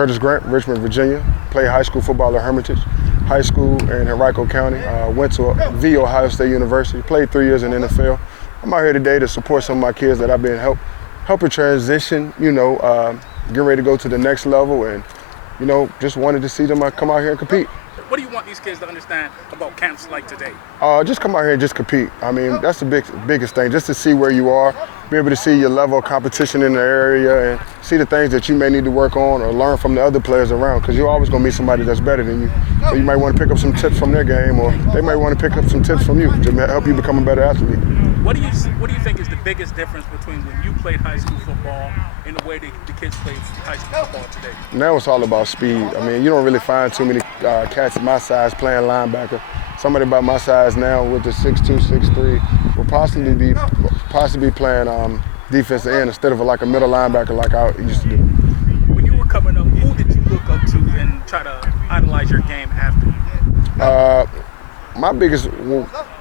Curtis Grant, Richmond, Virginia. Played high school football at Hermitage High School in Henrico County. Went to the Ohio State University. Played 3 years in the NFL. I'm out here today to support some of my kids that I've been helping transition, get ready to go to the next level, and, just wanted to see them come out here and compete. What do you want these kids to understand about camps like today? Just come out here and just compete. I mean, that's the biggest thing, just to see where you are, be able to see your level of competition in the area and see the things that you may need to work on or learn from the other players around, because you're always going to meet somebody that's better than you. So you might want to pick up some tips from their game, or they might want to pick up some tips from you to help you become a better athlete. What do you think is the biggest difference between when you played high school football and the way the kids play high school football today? Now it's all about speed. I mean, you don't really find too many cats my size playing linebacker. Somebody about my size now with the 6'2", 6'3", will possibly be playing defensive end instead of like a middle linebacker like I used to do. When you were coming up, who did you look up to and try to idolize your game after?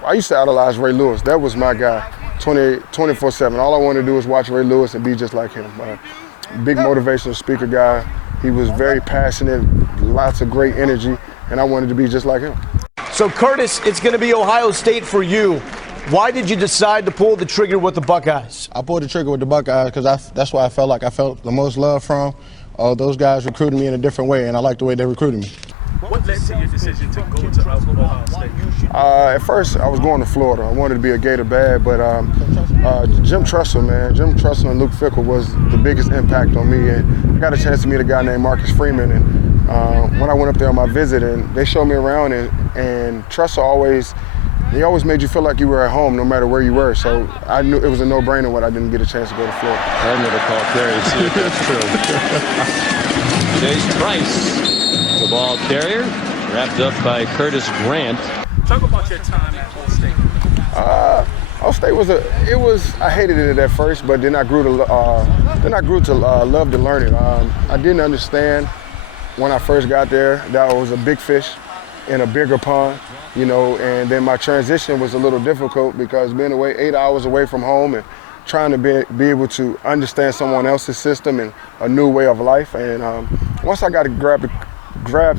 I used to idolize Ray Lewis. That was my guy, 24/7. All I wanted to do was watch Ray Lewis and be just like him. Big motivational speaker guy. He was very passionate, lots of great energy, and I wanted to be just like him. So, Curtis, it's going to be Ohio State for you. Why did you decide to pull the trigger with the Buckeyes? I pulled the trigger with the Buckeyes because that's why I felt the most love from. Those guys recruited me in a different way, and I liked the way they recruited me. What led to your decision to go to Ohio State? At first, I was going to Florida. I wanted to be a Gator bad, but Jim Tressel and Luke Fickell was the biggest impact on me. And I got a chance to meet a guy named Marcus Freeman. And when I went up there on my visit, and they showed me around, and Tressel always made you feel like you were at home no matter where you were. So I knew it was a no-brainer when I didn't get a chance to go to Florida. I'm going to call Carey, see if that's true. Today's Price. The ball carrier, wrapped up by Curtis Grant. Talk about your time at Ohio State. Ohio State I hated it at first, but then I grew to love to learn it. I didn't understand when I first got there that I was a big fish in a bigger pond, and then my transition was a little difficult because being away 8 hours away from home and trying to be able to understand someone else's system and a new way of life. And once I got to grasp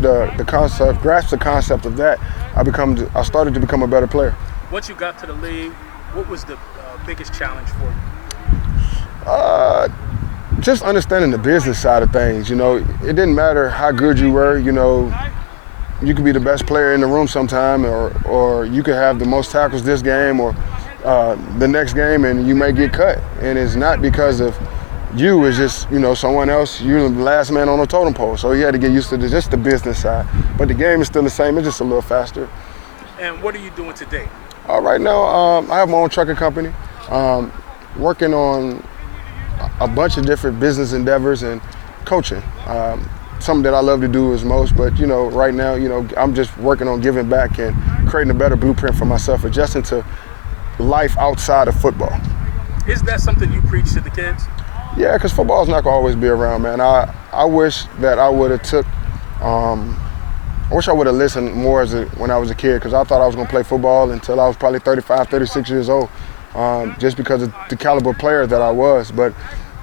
the concept of that, I started to become a better player. Once you got to the league, what was the biggest challenge for you? Just understanding the business side of things. It didn't matter how good you were. You could be the best player in the room sometime, or you could have the most tackles this game or the next game, and you may get cut. And it's not because of you, it's just, someone else. You're the last man on the totem pole. So you had to get used to just the business side. But the game is still the same, it's just a little faster. And what are you doing today? Right now, I have my own trucking company, working on a bunch of different business endeavors and coaching. Something that I love to do is most, but right now, I'm just working on giving back and creating a better blueprint for myself, adjusting to life outside of football. Is that something you preach to the kids? Yeah, because football's not gonna always be around, man. I wish that I would have I wish I would have listened more when I was a kid, because I thought I was gonna play football until I was probably 35, 36 years old, just because of the caliber player that I was. But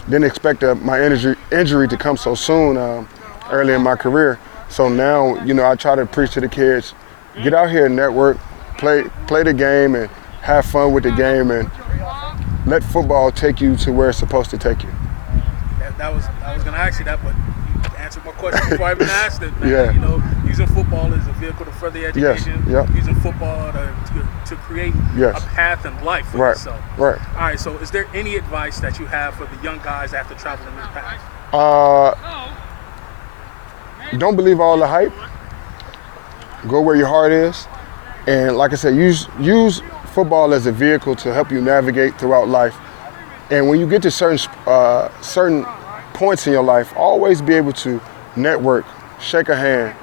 didn't expect my injury to come so soon early in my career. So now, I try to preach to the kids, get out here and network, play the game and have fun with the game, and let football take you to where it's supposed to take you. I was going to ask you that, but you answered my question before I even asked it. Man. Yeah. Using football as a vehicle to further education. Yes. Yep. Using football to create yes. a path in life for right. yourself. Right. All right. So, is there any advice that you have for the young guys after traveling this path? Don't believe all the hype. Go where your heart is, and like I said, use football as a vehicle to help you navigate throughout life. And when you get to certain points in your life, always be able to network, shake a hand,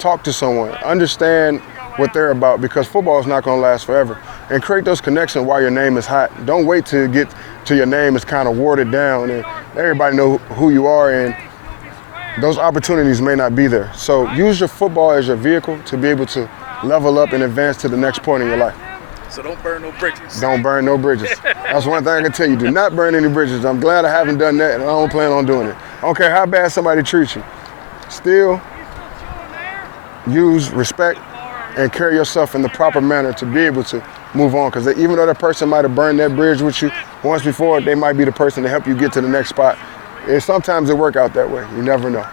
talk to someone, understand what they're about, because football is not going to last forever. And create those connections while your name is hot. Don't wait to get to your name is kind of watered down and everybody know who you are, and those opportunities may not be there. So use your football as your vehicle to be able to level up and advance to the next point in your life. So don't burn no bridges. Don't burn no bridges. That's one thing I can tell you. Do not burn any bridges. I'm glad I haven't done that, and I don't plan on doing it. I don't care how bad somebody treats you. still use respect and carry yourself in the proper manner to be able to move on. Because even though that person might have burned that bridge with you once before, they might be the person to help you get to the next spot. And sometimes it work out that way. You never know.